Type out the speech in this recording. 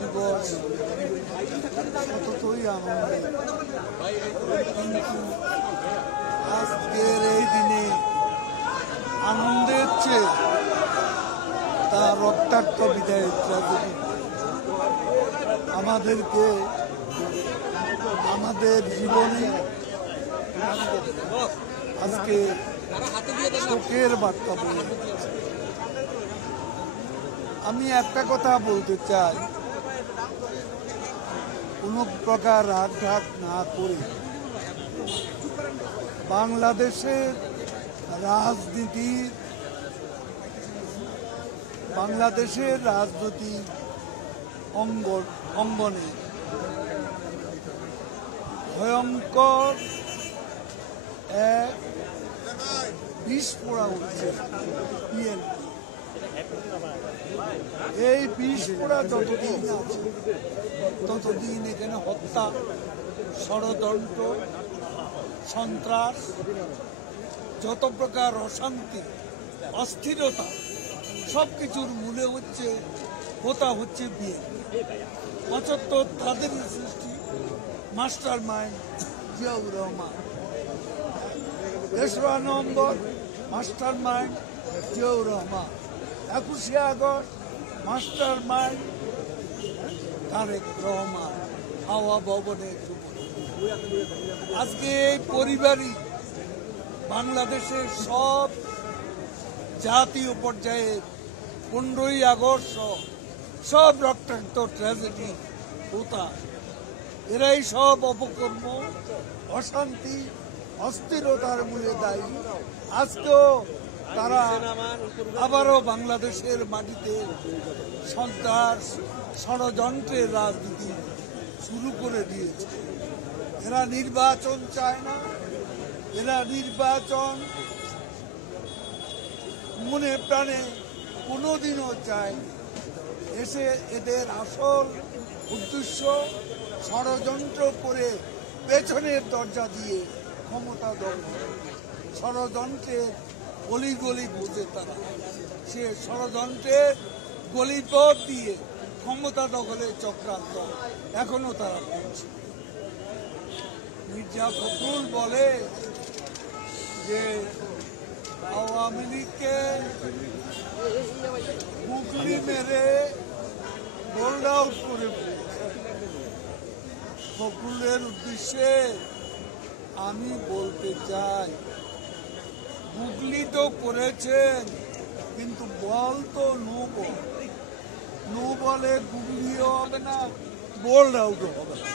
দিবস সততই আনন্দের, কিন্তু আজকের এই দিনে আনন্দের চেয়ে তার রক্তাক্ত বিদায়ের ট্র্যাজেডি আমাদেরকে আমাদের জীবনে আজকে শোকের বার্তা বলে। আমি একটা কথা বলতে চাই, কোনো প্রকার আঘাত না করে বাংলাদেশের রাজনৈতিক অঙ্গনে ভয়ঙ্কর এক বিস্ফোরা হচ্ছে বিএনপি। এই বিস্ফোরা যতদিন আছে ততদিন এখানে হত্যা, ষড়যন্ত্র, সন্ত্রাস, যত প্রকার অশান্তি, অস্থিরতা, সবকিছুর মূলে হচ্ছে বিএনপি। ৭৫ তাদেরই সৃষ্টি, মাস্টার মাইন্ড জিয়াউর রহমান। ৩রা November master mind Ziaur Rahman. ২১শে August master mind Tarique Rahman, হাওয়া ভবনের যুবক। আজকে এই পরিবারই বাংলাদেশের সব জাতীয় পর্যায়ে ১৫ই আগস্ট সব রক্তাক্ত ট্র্যাজেডি হোতা, এরাই সব অপকর্ম, অশান্তি, অস্থিরতার মূলে দায়ী। আজকেও তারা আবারও বাংলাদেশের মাটিতে সন্ত্রাস, ষড়যন্ত্রের রাজনীতি শুরু করে দিয়েছে। এরা নির্বাচন চায় না, এরা নির্বাচন মনে প্রাণে কোনোদিনও চায়। এদের আসল উদ্দেশ্য ষড়যন্ত্র করে পেছনের দরজা দিয়ে ক্ষমতা দখল, ষড়যন্ত্রের গলি বুঝে তারা, সে ষড়যন্ত্রের গলিপথ দিয়ে ক্ষমতা দখলের চক্রান্ত এখনো তারা করছে। মির্জা ফখরুল বলে যে আওয়ামী লীগকে গুগলি মেরে গোল্ড আউট করে ফেলেছে। ফখরুলের উদ্দেশ্যে আমি বলতে চাই, গুগলি তো করেছেন, কিন্তু বল তো নো বলে গুগলিও হবে না, বোল্ড আউটও হবে না।